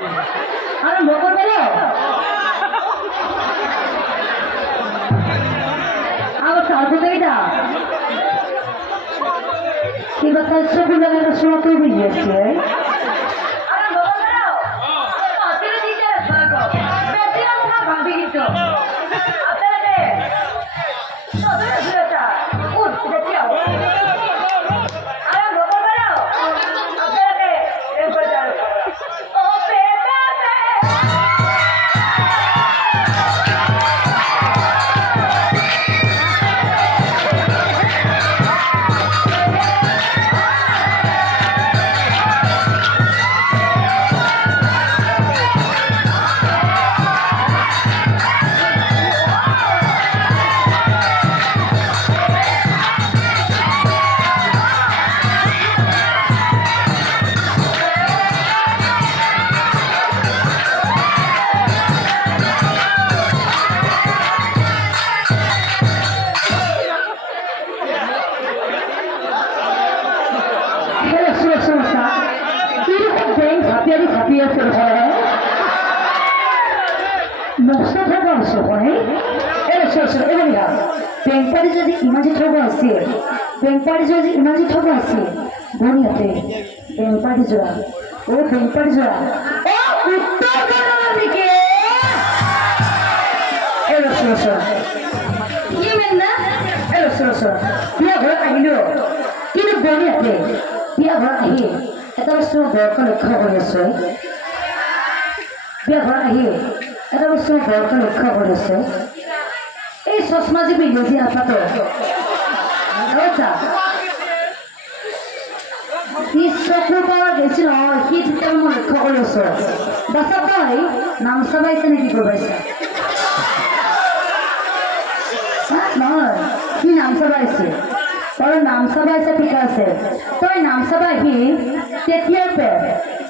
আরে মকর বেরো আমার সাথে তো এটা কি কথা সবুজ লাগানোর সময় তুই বুঝিয়েছি বেংপাড়ি যদি ইমাজি ঠগ আছে বেংপাড়ি যদি ইমাজি ঠগ আছে বনিয়াতে বেংপাড়ি জোড়া ও বেংপাড়ি জোড়া ও উত্তর করার দিকে এলো সরসর কি মেন না এলো সরসর বিয়া ঘর আহিল কিন্তু বনিয়াতে বিয়া ঘর আহি এটা বস্তু বৰকৈ লক্ষ্য কৰি আছে বিয়া ঘৰ আহি এটা বস্তু বৰকৈ লক্ষ্য কৰি আছে এই চশমা যে পিন্ধি আপাতো আচ্ছা সি চকু পাৱাৰ গেছি নহয় সি তেতিয়া মই লক্ষ্য কৰি আছো বাছা তই নাম চাবাইছে নেকি কৰিবাইছে নহয় সি নাম চাবাইছে তই নাম চাবাইছে ঠিক আছে তই নাম চাবাই সি তেতিয়াৰ পৰা